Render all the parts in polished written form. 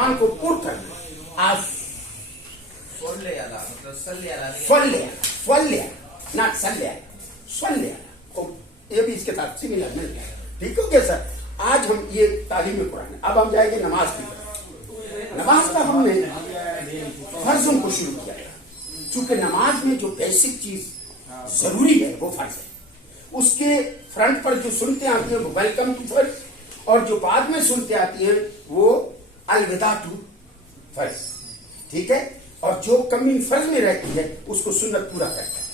जबान को पुर करना, आप स्वल्य ये भी इसके साथ सिमिलर मिलता है। ठीक हो गया सर। आज हम ये तालीम कुरान, अब हम जाएंगे नमाज की तरफ। नमाज का हमने फर्जों को शुरू किया, चूंकि नमाज में जो बेसिक चीज जरूरी है वो फर्ज है। उसके फ्रंट पर जो सुनते आती हैं वो वेलकम टू फर्ज, और जो बाद में सुनते आती हैं वो अलविदा टू फर्ज। ठीक है। और जो कमी फर्ज में रहती है उसको सुन्नत पूरा करता है,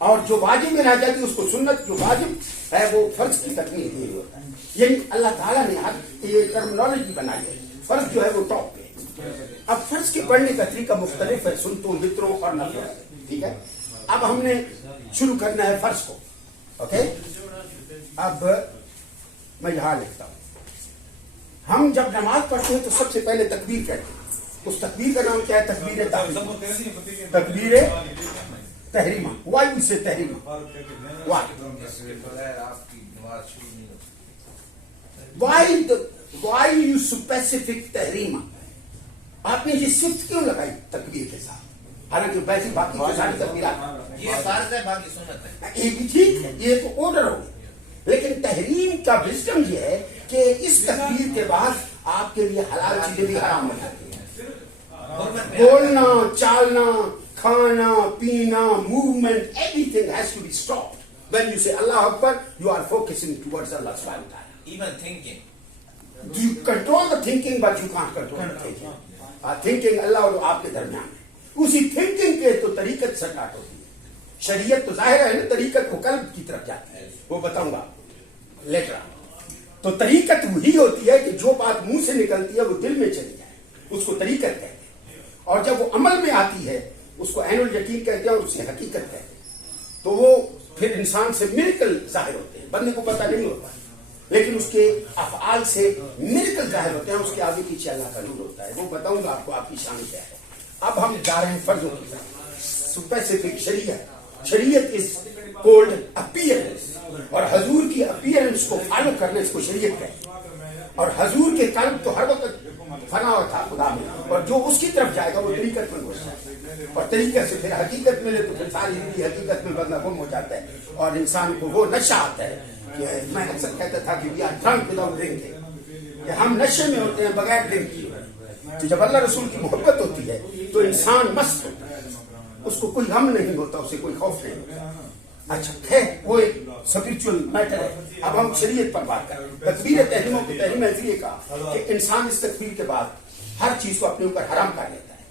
और जो वाजिब में रह जाती है उसको सुन्नत, जो वाजिब है वो फर्ज की तकमील के लिए होता है। यही अल्लाह ताला ने आज ये टर्मिनोलॉजी बनाई है। फर्ज जो है वो टॉप पे। अब फर्ज के पढ़ने का तरीका मुख्तलिफ है, सुन्नतों, वित्रों और नफलों। ठीक है। अब हमने शुरू करना है फर्ज को। ओके। अब मैं यहां लिखता हूं, हम जब नमाज पढ़ते हैं तो सबसे पहले तकबीर करते हैं। उस तकबीर का नाम क्या है? तकबीर तहरीमा। वाई से तहरीमा, वाई यू स्पेसिफिक तहरीमा। आपने ये सिर्फ क्यों लगाई तकबीर के साथ? हालांकि वैसे बाकी सारी तकबीर ये फर्ज है, बाकी सुन्नत है। ये भी ठीक है, ये तो ऑर्डर हो, लेकिन तहरीम का विजडम ये है कि इस तकबीर के बाद आपके लिए हलाल चीजें भी हराम हो जाती हैं। बोलना, चालना, खाना, पीना, movement, everything has to be stopped. When you say Allah Akbar, you are focusing towards Allah Subhanahu wa Ta'ala. Even thinking. You control the thinking, but you can't control the thinking. Thinking Allah और आपके दरमियान है। उसी thinking के तो तरीकत से start होती है। शरीयत तो जाहिर है ना, तरीकत को कल्ब की तरफ जाती है, वो बताऊंगा लेटर। तो तरीकत वही होती है कि जो बात मुंह से निकलती है वो दिल में चली जाए, उसको तरीकत कहते हैं। और जब वो अमल में आती है उसको ऐनुल यकीन कहते हैं, और उसे हकीकत कहते हैं। तो वो फिर इंसान से मिरेकल जाहिर होते हैं, बंदे को पता नहीं होता, लेकिन उसके अफआल से मिरेकल जाहिर होते हैं। उसके आगे पीछे अल्लाह का नूर होता है, वो बताऊंगा आपको आपकी शान क्या है। अब हम जा रहे हैं फर्जों की तरफ। स्पेसिफिक शरीयत इज कोल्ड अपीयरेंस, और हजूर की अपीयरेंस को फॉलो करने इसको शरीयत कहते हैं। और हजूर के कल्ब तो हर वक्त फना था खुदा में, और जो उसकी तरफ जाएगा वो तरीकत में घुस जाता है, और तरीके से फिर हकीकत मिले तो फिर सारी जिंदगी हकीकत में बंदा गुम हो जाता है, और इंसान को वो नशा आता है कि मैं अक्सर कहता था कि we are drunk without drinking, कि हम नशे में होते हैं बगैर ड्रिंक किए। तो जब अल्लाह रसूल की मोहब्बत होती है तो इंसान मस्त होता है, उसको कोई गम नहीं होता, उसे कोई खौफ नहीं होता। अच्छा है, वो एक स्पिरिचुअल मैटर है। अब हम शरीयत पर बात करें। तकबीर तहरीमों की तहरीम ऐसी है कहा कि इंसान इस तकबीर के बाद हर चीज को अपने ऊपर हराम कर लेता है,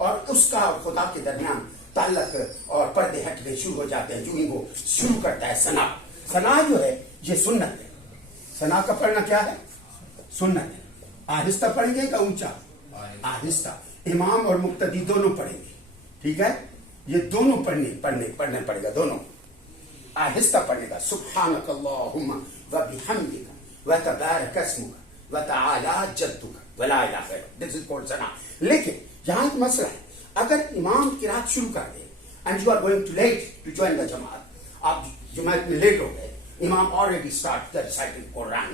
और उसका और खुदा के दरमियान ताल्लुक और पर्दे हटने शुरू हो जाते हैं। जो ही वो शुरू करता है सना जो है ये सुन्नत है। सना का पढ़ना क्या है? सुन्नत है। आहिस्ता पढ़ेंगे का ऊंचा? आहिस्ता। इमाम और मुक्तदी दोनों पढ़ेंगे। ठीक है। ये दोनों पढ़ने पड़ेगा, दोनों आहिस्ता पढ़ेगा। सुब्हानक अल्लाहुम्मा व बिहम्दिका व तबारक अस्मुका व तआला जद्दुका व ला इलाहा गैरुक। दिस इज कॉल्ड सना। लेकिन यहां एक मसला है, अगर इमाम किरात शुरू कर दे and you are going to late to join the जमात, आप जमात में लेट हो गए, इमाम already start the reciting Quran,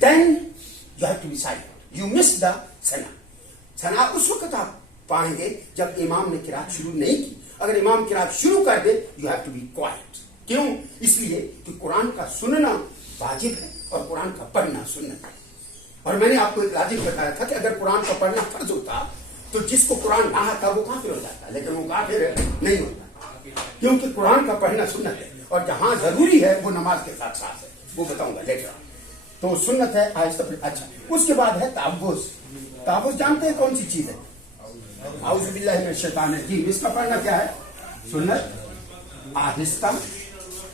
then you have to be silent, you miss the सना। सना उस वक्त आप पाएंगे जब इमाम ने किरात शुरू नहीं की। अगर इमाम किरात शुरू कर दे, you have to be quiet. क्यों? इसलिए कि कुरान का सुनना वाजिब है और कुरान का पढ़ना सुन्नत है। और मैंने आपको एक लॉजिक बताया था कि अगर कुरान का पढ़ना फर्ज होता तो जिसको कुरान ना आता वो काफिर हो जाता, लेकिन वो काफिर नहीं होता, क्योंकि कुरान का पढ़ना सुन्नत है, और जहां जरूरी है वो नमाज के साथ साथ है, वो बताऊंगा लेटर। तो सुन्नत है आहिस्ता। अच्छा, उसके बाद है तावुज़। तावुज़ जानते हैं कौन सी चीज है? आऊज़ु बिल्लाहि मिनश शैतानिर रजीम। इसका पढ़ना क्या है? सुन्नत, आहिस्ता,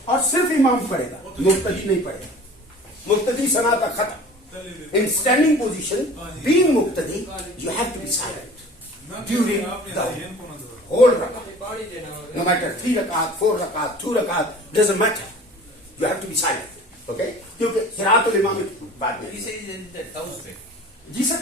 और सिर्फ इमाम पढ़ेगा, मुक्तदी नहीं पढ़ेगा। मुक्तदी सना का खत्म। इन स्टैंडिंग पोजीशन बीइंग मुक्तदी you have to be silent during the whole रकात, नो मैटर 3 रकात 4 रकात 2 रकात, doesn't matter, you have to be silent. Okay, क्योंकि क़िराअतुल इमाम बाद में। जी सर,